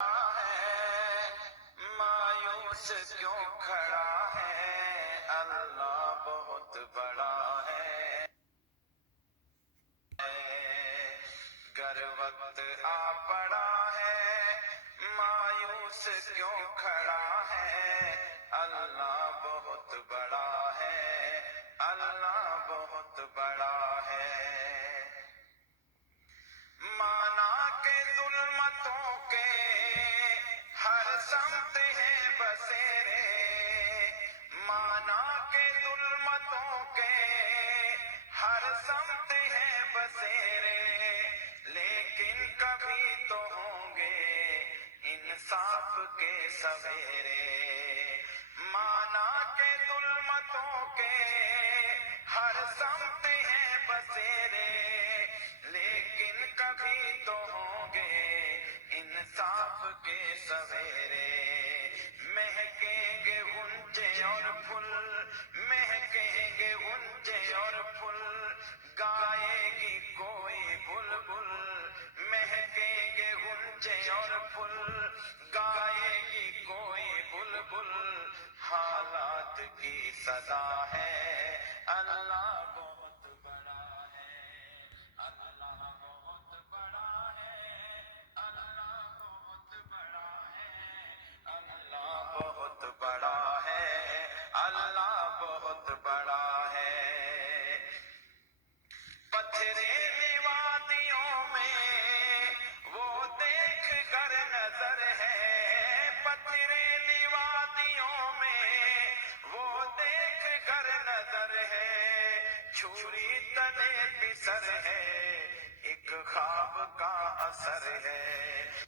ہے مایوس کیوں کھڑا ہے، اللہ بہت بڑا ہے۔ گر وقت آ پڑا ہے مایوس کیوں کھڑا ہے، اللہ بہت بڑا ہے، اللہ بہت بڑا ہے۔ مانا کہ ظلمتوں کے ہر سمت ہے بسیرے، مانا کہ ظلمتوں کے ہر سمت ہے بسیرے، لیکن کبھی تو ہوں گے انصاف کے سویرے۔ مانا کہ ظلمتوں کے ہر سمت ہے بسیرے، لیکن کبھی تو ہوں گے انصاف کے سویرے۔ مہکیں گے غنچے اور پھول، مہکیں گے غنچے اور پھول، گائے گی کوئی بلبل، مہکیں گے غنچے اور پھول، گائے گی کوئی بلبل۔ حالات کی صدا ہے اللہ بہت بڑا ہے، اللہ بہت بڑا ہے، اللہ بہت بڑا ہے، اللہ بہت بڑا ہے، اللہ بہت بڑا ہے۔ پتھریلی وادیوں میں وہ دیکھ کر نظر ہے، پتھریلی وادیوں میں وہ دیکھ کر نظر ہے، چھری تلے پسر ہے ایک خواب کا اثر ہے۔